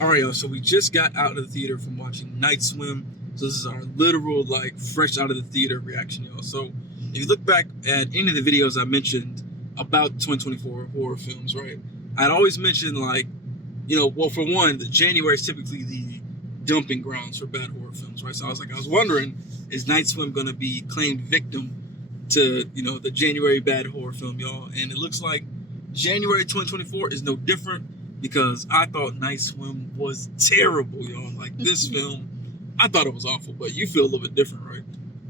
All right, y'all. So we just got out of the theater from watching Night Swim. So this is our literal, like, fresh out of the theater reaction, y'all. So if you look back at any of the videos I mentioned about 2024 horror films, right? I'd always mention, like, you know, well, for one, the January is typically the dumping grounds for bad horror films, right? So I was wondering, is Night Swim going to be claimed victim to, you know, the January bad horror film, y'all? And it looks like January 2024 is no different, because I thought Night Swim was terrible, y'all. Like, this film, I thought it was awful, but you feel a little bit different, right?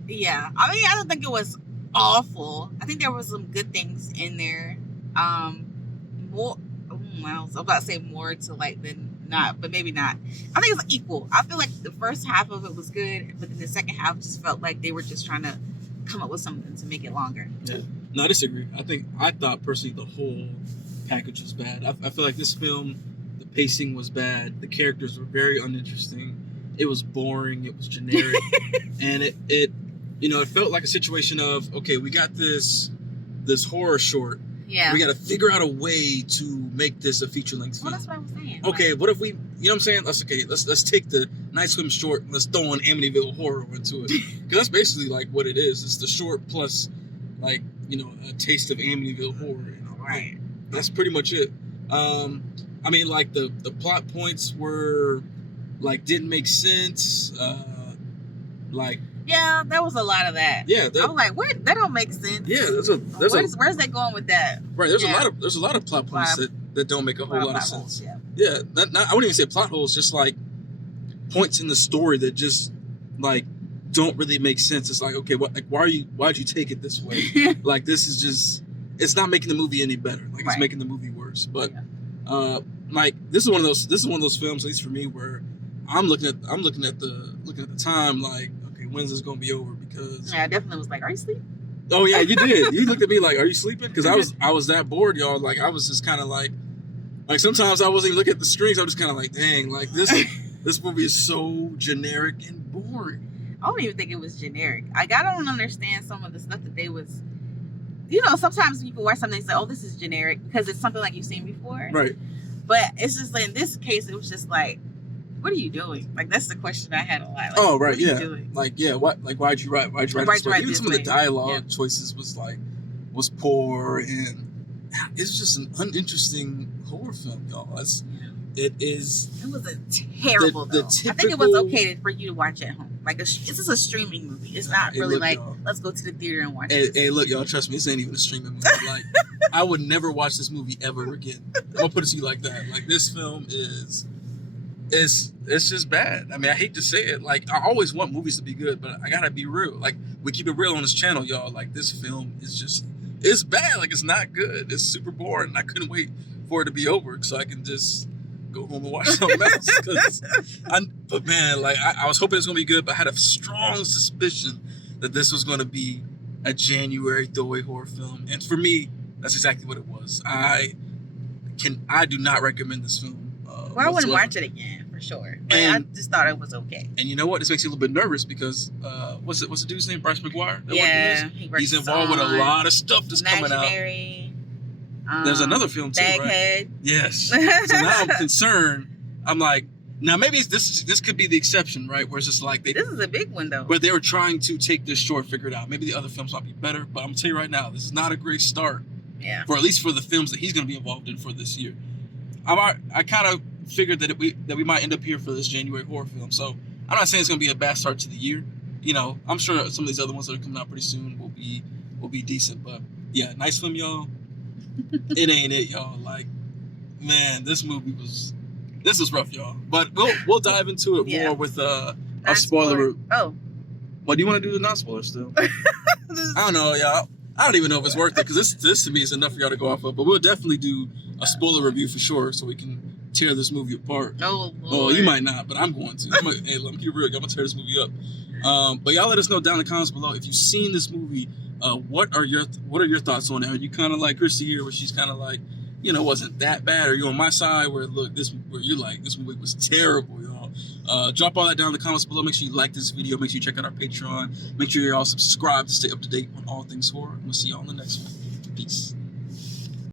Yeah. I mean, I don't think it was awful. I think there was some good things in there. More, I was about to say more to like than not, but maybe not. I think it's equal. I feel like the first half of it was good, but then the second half just felt like they were just trying to come up with something to make it longer. Yeah. No, I disagree. I thought personally the whole package was bad. I feel like this film, the pacing was bad. The characters were very uninteresting. It was boring. It was generic, and it you know, it felt like a situation of, okay, we got this horror short. Yeah. We got to figure out a way to make this a feature length film. Well, that's what I was saying. Okay, what if we, you know what I'm saying? Let's take the Night Swim short and let's throw an Amityville Horror into it, because that's basically like what it is. It's the short plus, like, you know, a taste of Amityville Horror. You know, right. That's pretty much it. I mean, like the plot points were like didn't make sense. Like. Yeah, there was a lot of that. Yeah, I was like, "What? That don't make sense." Yeah, where's that going with that? Right, there's a lot of plot points that don't make a whole lot of sense. Holes, yeah, I wouldn't even say plot holes, just like points in the story that just like don't really make sense. It's like, okay, why'd you take it this way? Like, this is just, it's not making the movie any better. Like, it's making the movie worse. But like, this is one of those films, at least for me, where I'm looking at the time like, when's this gonna be over? Because I definitely was like, "Are you sleeping?" Oh yeah, you did. You looked at me like, "Are you sleeping?" Because I was that bored, y'all. Like, I was just kind of like sometimes I wasn't even looking at the screens. I was just kind of like, dang, like this movie is so generic and boring. I don't even think it was generic. Like, I don't understand some of the stuff that they was. You know, sometimes people watch something and say, "Oh, this is generic," because it's something like you've seen before. Right. But it's just like, in this case, it was just like, what are you doing? Like, that's the question I had a lot. Like, oh, right, what are you doing? Like, yeah, why'd you write this way? Even some of the dialogue choices was poor, and it's just an uninteresting horror film, y'all. It was a terrible though. I think it was okay for you to watch at home. Like, this is a streaming movie. It's not really like, let's go to the theater and watch it. Hey, look, y'all, trust me, this ain't even a streaming movie. Like, I would never watch this movie ever again. I'm gonna put it to you like that. Like, this film is. It's just bad. I mean, I hate to say it. Like, I always want movies to be good, but I gotta be real. Like, we keep it real on this channel, y'all. Like, this film is it's bad. Like, it's not good. It's super boring. I couldn't wait for it to be over so I can just go home and watch something else. But man, like, I was hoping it was gonna be good, but I had a strong suspicion that this was gonna be a January throwaway horror film. And for me, that's exactly what it was. I do not recommend this film. Well, I wouldn't watch it again for sure. But I just thought it was okay. And you know what? This makes you a little bit nervous because what's the dude's name? Bryce McGuire. Yeah, he's involved with a lot of stuff that's coming out. There's another film too, Baghead. Right? Yes. So now I'm concerned. I'm like, now maybe this could be the exception, right? Where it's just like this is a big one though. But they were trying to take this short, figure it out. Maybe the other films might be better, but I'm gonna tell you right now, this is not a great start. Yeah. For at least for the films that he's gonna be involved in for this year. I kind of figured that we might end up here for this January horror film. So I'm not saying it's gonna be a bad start to the year. You know, I'm sure some of these other ones that are coming out pretty soon will be decent. But yeah, Night Swim, y'all. It ain't it, y'all. Like, man, this was rough, y'all. But we'll dive into it more with a spoiler. Oh, what do you want to do the non-spoiler still? I don't know, y'all. I don't even know if it's worth it, because this to me is enough for y'all to go off of. But we'll definitely do a spoiler review for sure, so we can tear this movie apart. Oh, Lord. Well, you might not, but I'm going to. Hey, let me keep it real. I'm gonna tear this movie up. But y'all let us know down in the comments below if you've seen this movie. What are your thoughts on it? Are you kind of like Chrissy here, where she's kind of like, you know, wasn't that bad? Or are you on my side where you're like, this movie was terrible, y'all? Drop all that down in the comments below. Make sure you like this video. Make sure you check out our Patreon. Make sure you're all subscribed to stay up to date on all things horror. And we'll see you all in the next one. Peace.